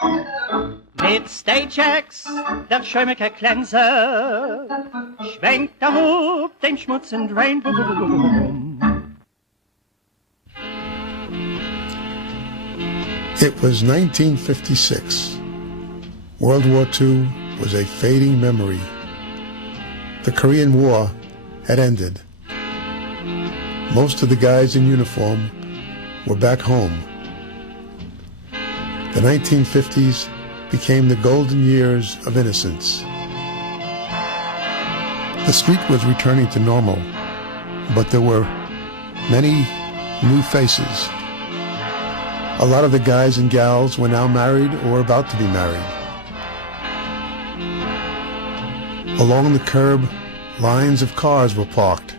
Mit Stagex, der schäumige Glänzer, schwenkt der Hub den Schmutz und Rain. It was 1956. World War II was a fading memory. The Korean War had ended. Most of the guys in uniform were back home. The 1950s became the golden years of innocence. The street was returning to normal, but there were many new faces. A lot of the guys and gals were now married or about to be married. Along the curb, lines of cars were parked.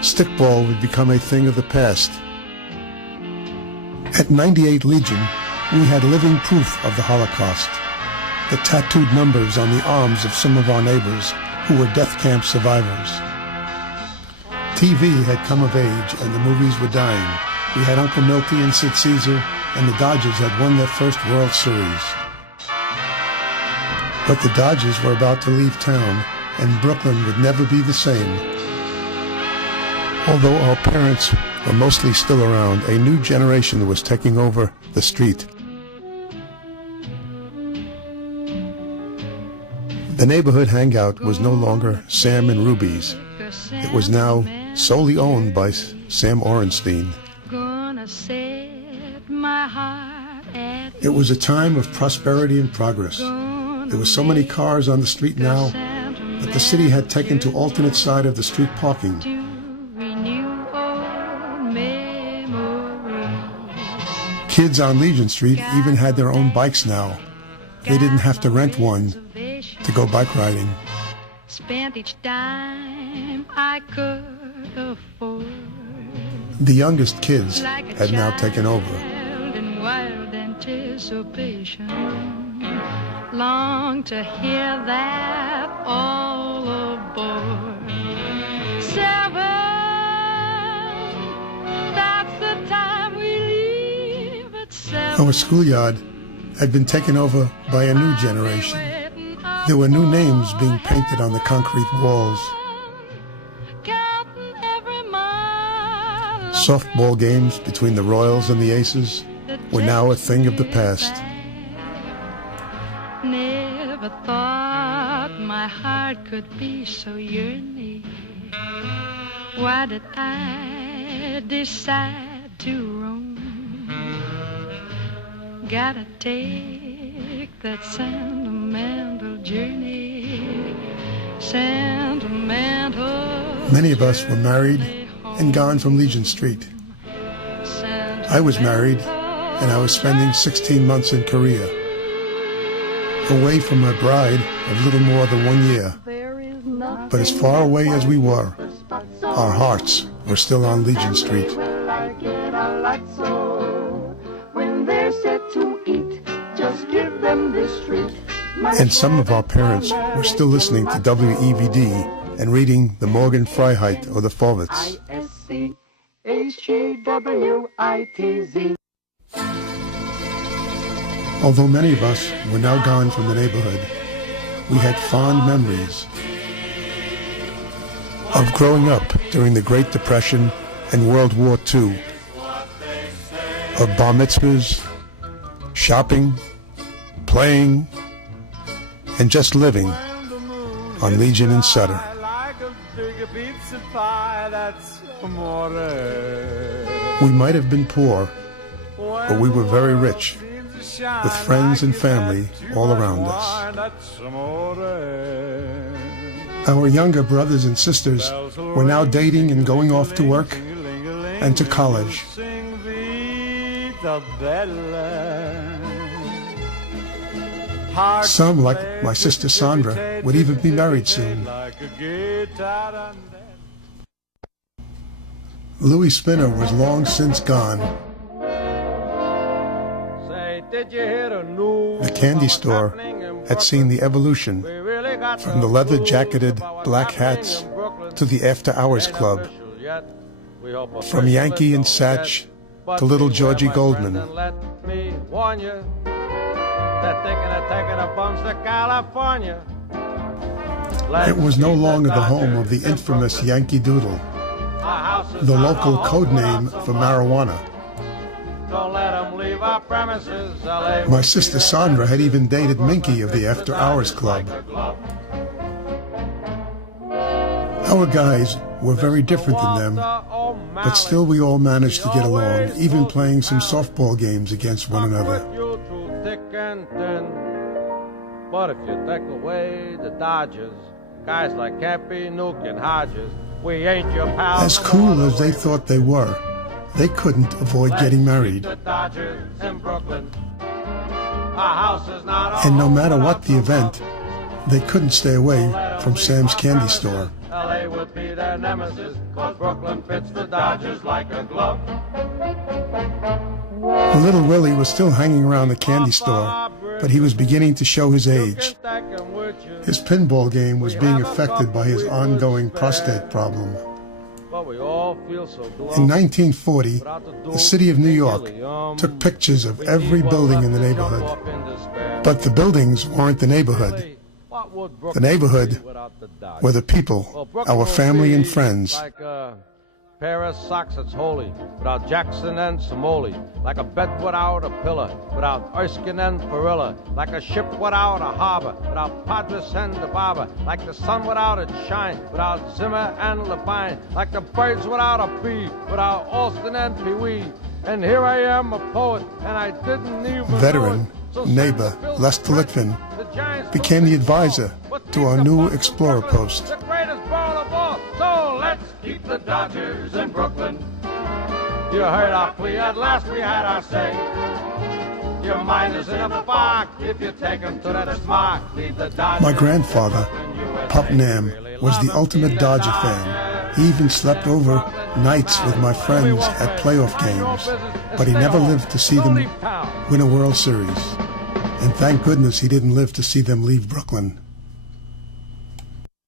Stickball would become a thing of the past. At 98 Legion, we had living proof of the Holocaust. The tattooed numbers on the arms of some of our neighbors who were death camp survivors. TV had come of age and the movies were dying. We had Uncle Milty and Sid Caesar, and the Dodgers had won their first World Series. But the Dodgers were about to leave town, and Brooklyn would never be the same. Although our parents were mostly still around, a new generation was taking over the street. The neighborhood hangout was no longer Sam and Ruby's. It was now solely owned by Sam Orenstein. It was a time of prosperity and progress. There were so many cars on the street now that the city had taken to alternate side of the street parking. Kids on Legion Street even had their own bikes now. They didn't have to rent one to go bike riding. Spent each dime I could afford. The youngest kids had now taken over. In wild anticipation, long to hear that all aboard. 7, that's the time we leave at 7. Our schoolyard had been taken over by a new generation. There were new names being painted on the concrete walls. Softball games between the Royals and the Aces were now a thing of the past. Never thought my heart could be so yearning. Why did I decide to roam? Gotta take that sentimental journey. Sentimental. Many of us were married and gone from Legion Street. I was married, and I was spending 16 months in Korea, away from my bride of little more than 1 year. But as far away as we were, our hearts were still on Legion Street. And some of our parents were still listening to WEVD and reading the Morgan Freiheit or the Forwitz. ISCHEWITZ. Although many of us were now gone from the neighborhood, we had fond memories of growing up during the Great Depression and World War II, of bar mitzvahs, shopping, playing, and just living on Legion and Sutter. We might have been poor, but we were very rich, with friends and family all around us. Our younger brothers and sisters were now dating and going off to work and to college. Some, like my sister Sandra, would even be married soon. Louis Spinner was long since gone. The candy store had seen the evolution from the leather-jacketed black hats to the after-hours club, from Yankee and Satch to little Georgie Goldman. They're thinking of taking the bums to California. It was no longer the home of the infamous Yankee Doodle, the local code name for marijuana. Don't let them leave our premises. My sister Sandra had even dated Minky of the After Hours Club. Our guys were very different than them, but still we all managed to get along, even playing some softball games against one another. But if you take away the Dodgers, guys like Cappy, Nuke, and Hodges, we ain't your pals. As cool as they thought they were, they couldn't avoid getting married. And no matter what the event, they couldn't stay away from Sam's Candy Store. LA would be their nemesis, 'cause Brooklyn fits the Dodgers like a glove. Little Willie was still hanging around the candy store, but he was beginning to show his age. His pinball game was being affected by his ongoing prostate problem. In 1940, the city of New York took pictures of every building in the neighborhood. But the buildings weren't the neighborhood. The neighborhood were the people, our family and friends. Like a pair of socks that's holy, without Jackson and Somoli. Like a bed without a pillar, without Erskine and Perilla. Like a ship without a harbor, without Padres and the barber. Like the sun without its shine, without Zimmer and Levine. Like the birds without a bee, without Alston and Pee Wee. And here I am, a poet, and I didn't even Veteran, know it. neighbor Lester Litvin became the advisor to our new Explorer post. The greatest ball of all, so let's keep the Dodgers in Brooklyn. You heard our plea, at last we had our say. Your mind is in a fog if you take them to that smog. Leave the Dodgers. My grandfather, Pop Nam, was the ultimate Dodger fan. He even slept over nights with my friends at playoff games, but he never lived to see them win a World Series. And thank goodness he didn't live to see them leave Brooklyn.